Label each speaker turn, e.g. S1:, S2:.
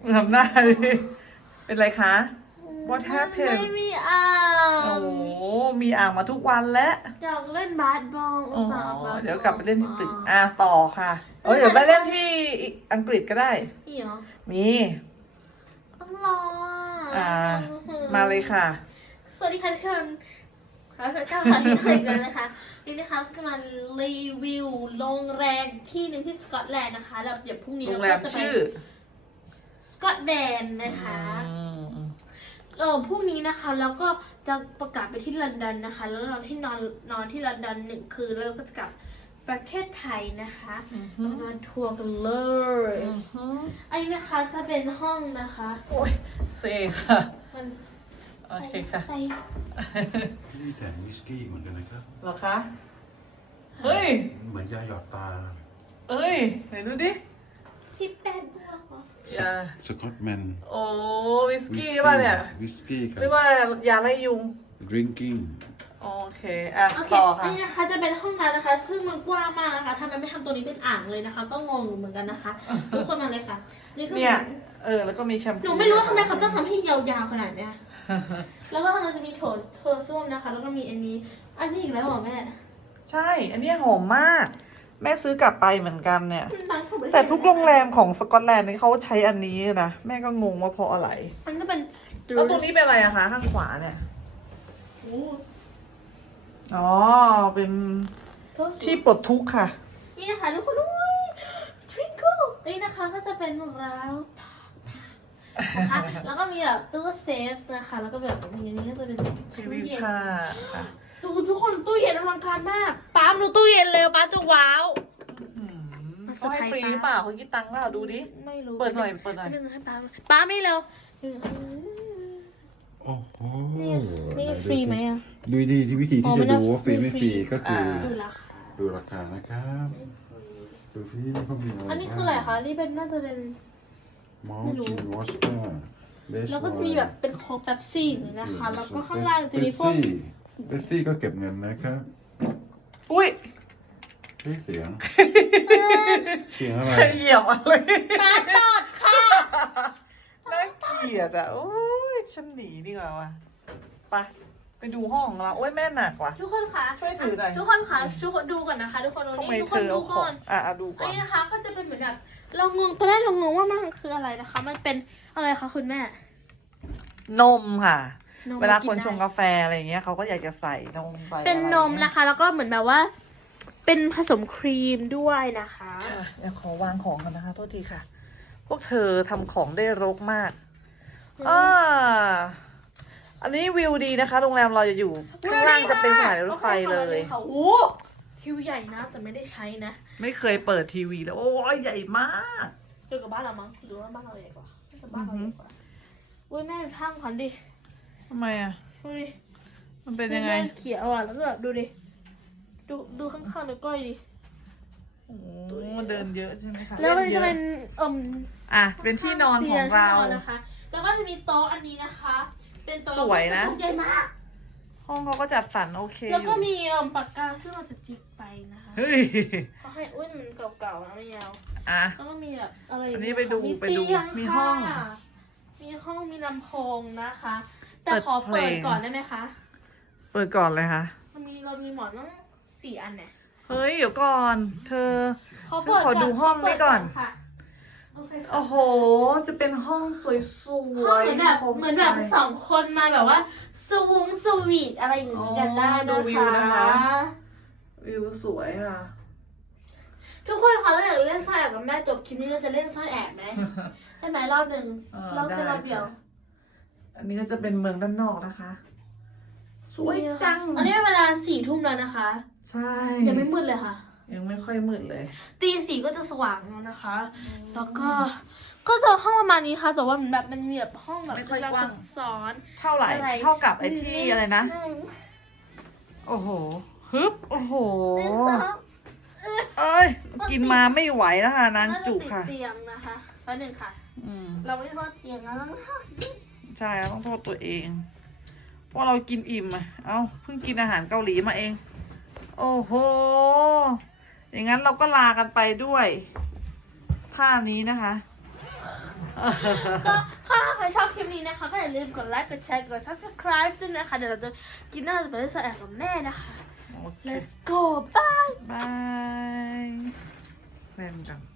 S1: ทำหน้าดิเป็นไรคะ What
S2: ไม่
S1: happened
S2: มีอ่าง
S1: โอ้โหมีอ่างมาทุกวันแล้ว
S2: อยากเล่นบาสบอลอุตส่าห์บาสบอล
S1: เดี๋ยวกลับไปเล่นที่ตึกต่อค่ะเดี๋ยวไปเล่นที่อังกฤษก็ได้
S2: นี่เหรอ
S1: มี
S2: ต้องรอ
S1: มาเลยค่ะ
S2: สวัสดีค่ะทุกคนเราจะก้าวขาที่ไหนกันนะคะนี่นะคะจะมารีวิวโรงแรมที่หนึ่งที่สกอตแลนด์นะคะแล้วเดี๋ยวพรุ่งนี้
S1: โร
S2: เรา
S1: งแร
S2: ก็
S1: ม
S2: จะไป
S1: ชื่อ
S2: สกอตแลนด์นะคะพรุ่งนี้นะคะแล้วก็จะประกาศไปที่ลอนดอนนะคะ แล้วเราที่นอนที่ลอนดอน1 คืนแล้วเราก็จะกลับประเทศไทยนะคะเราจะมาทัวร์กันเลยอันนี้นะคะจะเป็นห้องนะคะ
S1: โอ้ยเซค่ะ
S2: มัน
S1: โอเคค่ะ
S2: ไป
S3: ที่นี่แต่งวิสกี้เหมือนกันนะครับ
S1: เหรอคะ เฮ้ย
S3: เหมือนยาหยอดตา
S1: เอ้ยไหนดูดิ
S2: 18 บวกเหรอ
S1: อย่า
S3: สกอตแมน
S1: โอ้วิสกี้ป่ะเนี่ย
S3: วิสกี้ครับ
S1: หรือว่ายาไล่ยุง
S3: drinking
S1: โอเค อ่ะ
S2: โอเค
S1: ต่อ
S2: อั
S1: ค่ะ
S2: นนี้นะคะจะเป็นห้องน้ำนะคะ ซึ่งมันกว้างมากนะคะทำไมไม่ทำตัวนี้เป็นอ่างเลยนะคะ ก็งงอยู่เหมือนกันนะคะ ทุกคนมาเลยค่ะนี่คือ
S1: เนี่ย แล้วก็มีแชมพู
S2: หนูไม่รู้ทำไมเขาต้องทำให้ยาวๆขนาดเนี้ย แล้วก็เราจะมีโถส้วมนะคะ แล้วก็มีอันนี้ อันนี้อีกแล้วเหรอแม่
S1: ใช่ อันนี้หอมมาก แม่ซื้อกลับไปเหมือนกันเนี่ย
S2: มันดังทั่วประเทศ
S1: แต่ทุกโรงแรมของสกอตแลนด์นี่เขาใช้อันนี้นะ แม่ก็งงว่าเพราะอะไร
S2: มันก็เป็น
S1: แล้วตรงนี้เป็นอะไรอะคะ ข้างขวาเนี่ย
S2: โอ้
S1: อ๋อ เป็น
S2: โถส้วม
S1: ที่ปลดทุกข์ค่ะ
S2: นี่นะคะทุกคนอุ้ยทริงเกิลนี่นะคะก็จะเป็นราวนะคะแล้วก็มีแบบตู้เซฟนะคะ แล้วก็แบบมีอันนี้ก็จะเป็น
S1: ชี
S2: ตู้
S1: วิต
S2: เย็น
S1: ค่ะค่ะ
S2: ดูทุกคนตู้เย็นอลังการมากป๊ามดูตู้เย็นเลยป๊าจะว้าว
S1: เขาให้ฟรีเปล่าเขาคิดตังค์เปล่าดูดิ
S2: ไม่รู้
S1: เปิดหน่อย เปิดหน่อย
S2: หนึ่งให้ป๊าไม่เร็ว
S3: โอ้โห
S2: นี่ฟรีไหมอะ
S3: ดูดีที่วิธีที่จะดูว่าฟรีไม่ฟรีก็คือ
S2: ดูราคา
S3: ดูราคานะครับดูฟรีไม่ค่อยมี
S2: อันนี้คืออะไรคะนี่เป็นน่าจะเป็น
S3: มอลจินวอสเตอร์เบส
S2: แล้วก็จะมีแบบเป็นโค้กเป๊ปซี่อย่างนี้นะคะ แล้วก็ข้างล่างจะมีพวก
S3: เบสซี่ก็เก็บเงินนะครับ
S1: อุ้ย
S3: เฮ้ยเสียงเสียงอะไร
S1: ใครเหยียบอะไร
S2: ป๊าตอดค่ะ
S1: น่าเกลียดอ่ะ โอ้ย ฉันหนีดีกว่าว่ะไปดูห้องเราโอ้ยแม่หนักว่ะ
S2: ทุกคนค่ะ
S1: ช่วยถือหน่อย
S2: ทุกคนค่ะทุกคนดูก่อนนะคะทุกคน
S1: ทำไม
S2: นี่ทุก
S1: เธ
S2: คน
S1: อ
S2: ดู
S1: เอาข
S2: ก่
S1: อ
S2: อง น
S1: ดูก่
S2: อั
S1: อน น
S2: นี้นะคะก็จะเป็นเหมือนแบบเรางงตอนแรกเรางงว่ามันคืออะไรนะคะ มันเป็นอะไรคะคุณแม่
S1: นมค่ะ
S2: นม
S1: เวลา
S2: กิ
S1: คน
S2: ได้
S1: ชงกาแฟอะไรอย่างเงี้ยเขาก็อยากจะใส่นมไป
S2: เป็นนม
S1: อะไร
S2: นะคะ แล้วก็เหมือนแบบว่า เป็นผสมครีมด้วยนะคะ
S1: เดี๋ยวขอวางของกันนะคะ โทษทีค่ะ พวกเธอทำของได้รกมากอันนี้วิวดีนะคะ โรงแรมเราจะอยู่ข้างล่างจะเป็นสถานีรถไฟเลย
S2: โอ้โหคิวใหญ่นะ แต่ไม่ได้ใช้นะ
S1: ไม่เคยเปิดทีวีแล้วโอ้ยใหญ่มาก
S2: เจอกับบ้านเรามั้งหรือว่าบ้านเราใหญ่กว่าน่าจะบ้านเราใหญ่กว่าอุ้ยแม่พังก่อนดิ
S1: ทำไมอ่ะ
S2: ดูดิ
S1: มันเป็นยังไง
S2: แม่เขียวอ่ะแล้วก็ดูดิดูข้างๆนิ้วก้อยดิ
S1: โอ้เดินเยอะใช่ไหมคะ
S2: แล้วมันจะเป็น
S1: จะเป็นที่นอนของเรา
S2: ที่นนนะคะ แล้วก็จะมีโต๊ะอันนี้นะคะ เป็นโต๊ะ
S1: สวยนะ
S2: โต๊ใหญ่มาก
S1: ห้องเขาก็จัดสรรโอเค
S2: แล้ว
S1: อ
S2: ก็
S1: ยู่
S2: มีปากกาซึ่งเราจะจิกไปนะคะ
S1: เฮ้ย
S2: เขาให้อุ้ยมันเก่าๆนะไม่ยาว
S1: อ่ะ
S2: แล้วก็มีแบบอะไร
S1: อันนี้ไปดู
S2: มี
S1: ไปดู
S2: เตียง
S1: มี
S2: ค่ะ
S1: ห้อง
S2: มีห้องมีลำโพงนะคะ แต่
S1: เปิด
S2: ขอเปิด
S1: เพลง
S2: ก่อนได้ไหมคะ
S1: เปิดก่อนเลยค่ะ
S2: เรามีหมอนตั้ง4 อันเนี่ย
S1: เฮ้ย เดี๋ยวก่อน เธอ
S2: เปิด
S1: ขอดูห้องนี้ก่อน
S2: ค่ะโอเคค่ะ
S1: โอ้โห จะเป็นห้องสวยๆ
S2: ห้องเหมือนแบบ2 คนมาแบบว่าสวีทอะไรอย่างนี้กันได้
S1: ดู
S2: นะ
S1: วิวนะคะ
S2: คะ
S1: วิวสวยค่ะ
S2: ทุกคนคะเราอยากเล่นซ่อนแอบกับแม่จบคลิปนี้เราจะเล่นซ่อนแอบไหม ได้ไหมรอบหนึ่ง
S1: เ
S2: รอบแค่
S1: ได้
S2: รอบเดียว
S1: ค่ะอันนี้ก็จะเป็นเมืองด้านนอกนะคะ สวยจัง
S2: อันนี้เป็นเวลา4 ทุ่มแล้วนะคะ
S1: ใช่
S2: ยังไม่มืดเลยค่ะ
S1: ยังไม่ค่อยมืดเลย
S2: ตี 4ก็จะสว่างแล้วนะคะ แล้วก็จะห้องประมาณนี้ค่ะแต่ว่าแบบมันมีแบบห้องแบบ
S1: ไม่ค่อยกว้าง
S2: ซับซ้อน
S1: เท่าไหร่
S2: อะไร
S1: เท่ากับไอ้ที่อะไรนะ โอ้โห ฮึบ โอ้โห เอ้ย กินมาไม่ไหวแล้วค่ะ นาง
S2: น่าจะ
S1: จุ
S2: ติด
S1: ค่ะ
S2: เตียงนะคะแป๊บหนึงค่ะ
S1: อืม
S2: เราไม่ทอดเตียงนะต้อง
S1: ใช่ต้องโทษตัวเอง เพราะเรากินอิ่มอ่ะ เอ้า เพิ่งกินอาหารเกาหลีมาเอง โอ้โห อย่างนั้นเราก็ลากันไปด้วยท่านี้นะคะ
S2: ก็ถ้าใครชอบคลิปนี้นะคะ ก็อย่าลืมกดไลค์กดแชร์กด subscribe ด้วยนะคะ เดี๋ยวเราจะกินหน้าจะไปสแอบกับแม่นะคะ
S1: โอเค
S2: let's go bye
S1: บายเล่นกัน